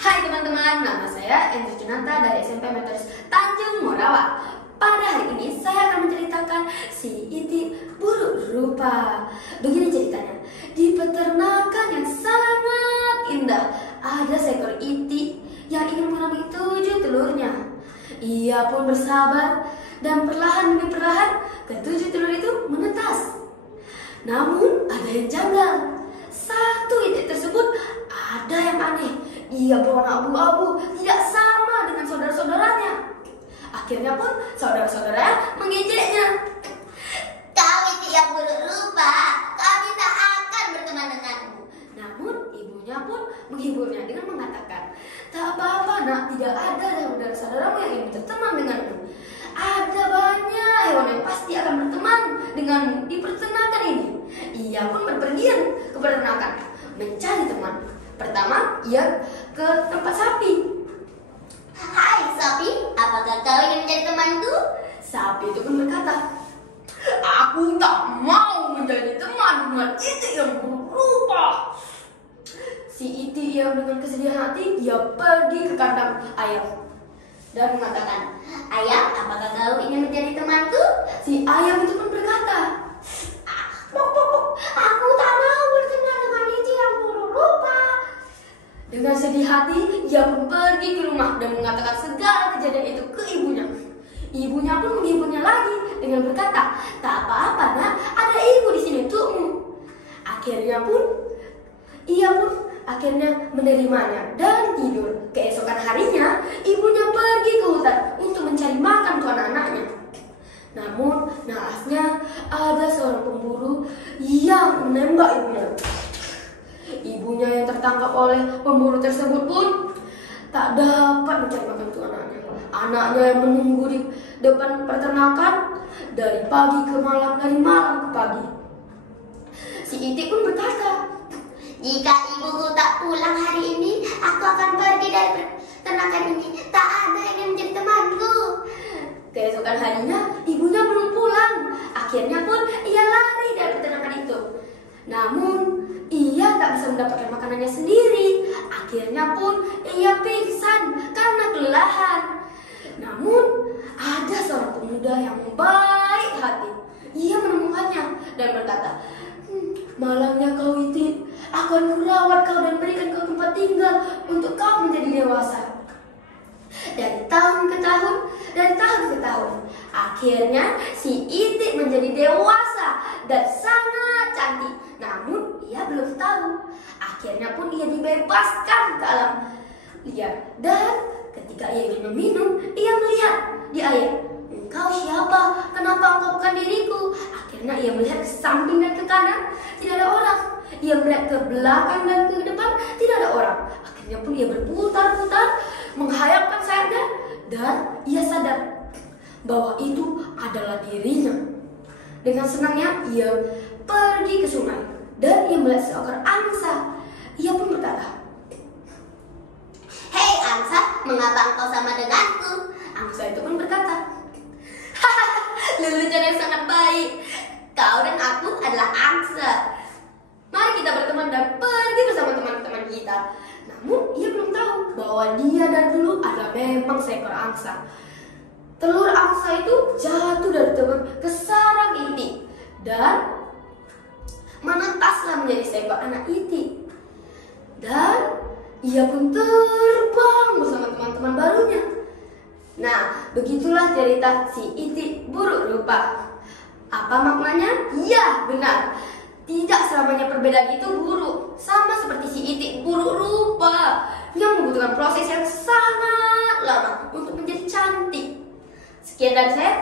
Hai teman-teman, nama saya Endri Junanta dari SMP Metodis Tanjung Morawa. Pada hari ini saya akan menceritakan si Iti buruk rupa. Begini ceritanya, di peternakan yang sangat indah ada seekor Iti yang ingin mengambil 7 telurnya. Ia pun bersabar dan perlahan demi perlahan ke-7 telur itu menetas. Namun ada yang janggal. Satu Iti tersebut ada yang aneh. Ia berwarna abu-abu, tidak sama dengan saudara-saudaranya. Akhirnya pun saudara-saudaranya mengejeknya. Kau itu yang buruk rupa, kami tak akan berteman denganmu. Namun ibunya pun menghiburnya dengan mengatakan, tak apa-apa nak, tidak ada saudara-saudaramu yang ingin berteman denganmu. Ada banyak hewan yang pasti akan berteman denganmu di peternakan ini. Ia pun berpergian ke peternakan mencari teman. Pertama, ia ke tempat sapi. Hai sapi, apakah kau ingin menjadi temanku? Sapi itu pun berkata, aku tak mau menjadi teman dengan Iti yang buruk rupa. Si Iti yang dengan kesedihan hati, ia pergi ke kandang ayam dan mengatakan, Ayam, apakah kau ingin menjadi temanku? si ayam itu pun berkata, Aku tak mau berteman dengan Iti yang buruk rupa. dengan sedih hati, ia pun pergi ke rumah dan mengatakan segala kejadian itu ke ibunya. Ibunya pun menghiburnya lagi dengan berkata, tak apa-apa nak, ada ibu di sini untukmu. Ia pun akhirnya menerimanya dan tidur. Keesokan harinya, ibunya pergi ke hutan untuk mencari makan untuk anak-anaknya. Namun, naasnya ada seorang pemburu yang menembak ibunya. Ibunya yang tertangkap oleh pemburu tersebut pun tak dapat mencari makan untuk anaknya. Anaknya yang menunggu di depan peternakan dari pagi ke malam, dari malam ke pagi. Si Iti pun berkata, Jika ibuku tak pulang hari ini, aku akan pergi dari peternakan ini. Tak ada yang ingin menjadi temanku. Keesokan harinya, ibunya belum pulang. Akhirnya pun ia lari dari peternakan itu. Namun, ia tak bisa mendapatkan makanannya sendiri. Akhirnya pun ia pingsan karena kelelahan. Namun, ada seorang pemuda yang baik hati. Ia menemukannya dan berkata, malangnya kau Iti, aku akan merawat kau dan berikan kau tempat tinggal untuk kau menjadi dewasa. Dari tahun ke tahun, akhirnya si Iti menjadi dewasa dan sangat cantik. Namun ia belum tahu. Akhirnya pun ia dibebaskan ke alam liar. Dan ketika ia ingin meminum, ia melihat di air. Engkau siapa? Kenapa engkau bukan diriku? Akhirnya ia melihat ke samping dan ke kanan, tidak ada orang. Ia melihat ke belakang dan ke depan, tidak ada orang. Akhirnya pun ia berputar-putar, menghayapkan sayapnya, dan ia sadar bahwa itu adalah dirinya. Dengan senangnya ia pergi ke sungai dan ia melihat seekor angsa. Ia pun berkata, Hei angsa, mengapa engkau sama denganku? angsa itu pun berkata, lelucon yang sangat baik. Kau dan aku adalah angsa. Mari kita berteman dan pergi bersama teman-teman kita. Namun ia belum tahu bahwa dia dan dulu adalah memang seekor angsa. Telur angsa itu jatuh dari teman ke sarang Iti dan menetaslah menjadi seekor anak Iti. Dan ia pun terbang bersama teman-teman barunya. Nah, begitulah cerita si Iti buruk rupa. Apa maknanya? Ya, benar. Tidak selamanya perbedaan itu buruk. Sama seperti si Iti buruk rupa yang membutuhkan proses yang sangat lama untuk menjadi cantik. Sekian dari saya.